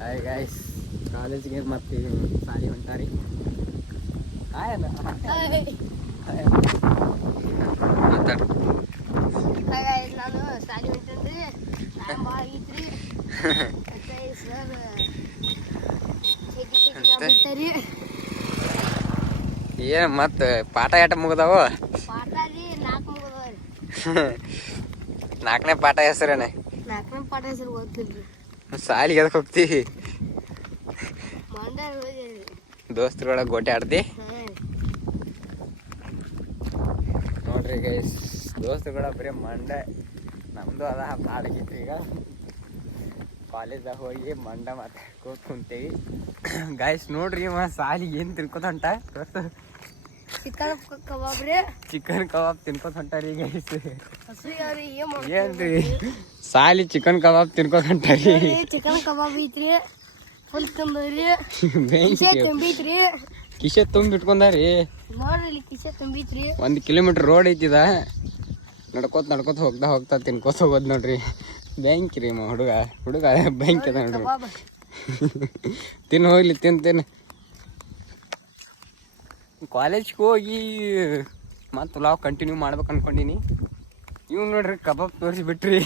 Hi guys, ಕಾಲೇಜ್ಗೆ ಮತ್ತೆ ಸಾಲಿ ಹೊಂಟಾರಿ. ಹಾಯ್ ನಾನು ಸಾಲಿ ಹೊಂಟೇನ್ರಿ. ಟೈಮ್ ಭಾಳ ಆಗೈತ್ರಿ. ಸರ್ ಏನು ಮತ್ತೆ ಪಾಠ ಏಟ ಮುಗಿದಾವ? ಪಾಠ ರೀ 4 ಮುಗಿದವ್ರಿ. 4ನೇ ಪಾಠ ಹೆಸರೇನೆ? 4ನೇ ಪಾಠ ಹೆಸರು ಗೊತ್ತಿಲ್ರಿ. ಸಾಲಿಗೆ ಎದಕ್ಕೆ ಹೋಗ್ತೀವಿ? ಮಂಡ್ಯ ದೋಸ್ತರೊಳಗೆ ಗೋಟೆ ಆಡ್ದಿ? ನೋಡ್ರಿ ಗೈಸ್, ದೋಸ್ತರುಗಳ ಬರೀ ಮಂಡ. ನಮ್ಮದು ಅದ ಹಾಡಾಗಿತ್ತು. ಈಗ ಕಾಲೇಜ್ದಾಗ ಹೋಗಿ ಮಂಡ ಮಾತಾಡ್ಕೋತ ಕುಂತೇವಿ. ಗೈಸ್ ನೋಡ್ರಿ, ಸಾಲಿಗೆ ಏನು ತಿನ್ಕೋತ ಹೊಂಟ? ಚಿಕನ್ ಕಬಾಬ್ ತಿನ್ಕೋತ ಹೊಂಟಾರಿ ಗೈಸ್. ಏನ್ರಿ ಸಾಲಿ ಚಿಕನ್ ಕಬಾಬ್ ತಿನ್ಕೋತ ಹೊಂಟಾರಿ. ಚಿಕನ್ ಕಬಾಬ್ ಐತ್ರಿ, ಫುಲ್ ತುಂಬೈತ್ರಿ. ಕಿಶೆ ತುಂಬಿ ಇಟ್ಕೊಂಡಾರಿ. ನೋಡ್ರಿ ಕಿಶೆ ತುಂಬೈತ್ರಿ. 1 ಕಿಲೋಮೀಟರ್ ರೋಡ್ ಐತಿದ. ನಡ್ಕೋತ ಹೋಗ್ತಾ ತಿನ್ಕೋತ ಹೋಗೋದು ನೋಡ್ರಿ. ಬ್ಯಾಂಕ್ ರೀ ಹುಡುಗ ಬ್ಯಾಂಕ್ ಅದ ನೋಡ್ರಿ. ತಿನ್ನು ಹೋಗ್ಲಿ, ತಿನ್ನು. ಕಾಲೇಜ್ಗೆ ಹೋಗಿ ಮತ್ತೆ ವ್ಲಾಗ್ ಕಂಟಿನ್ಯೂ ಮಾಡ್ಬೇಕು ಅನ್ಕೊಂಡಿನಿ. ಇವ್ ನೋಡ್ರಿ ಕಬಾಬ್ ತೋರಿಸಿ ಬಿಟ್ರಿ.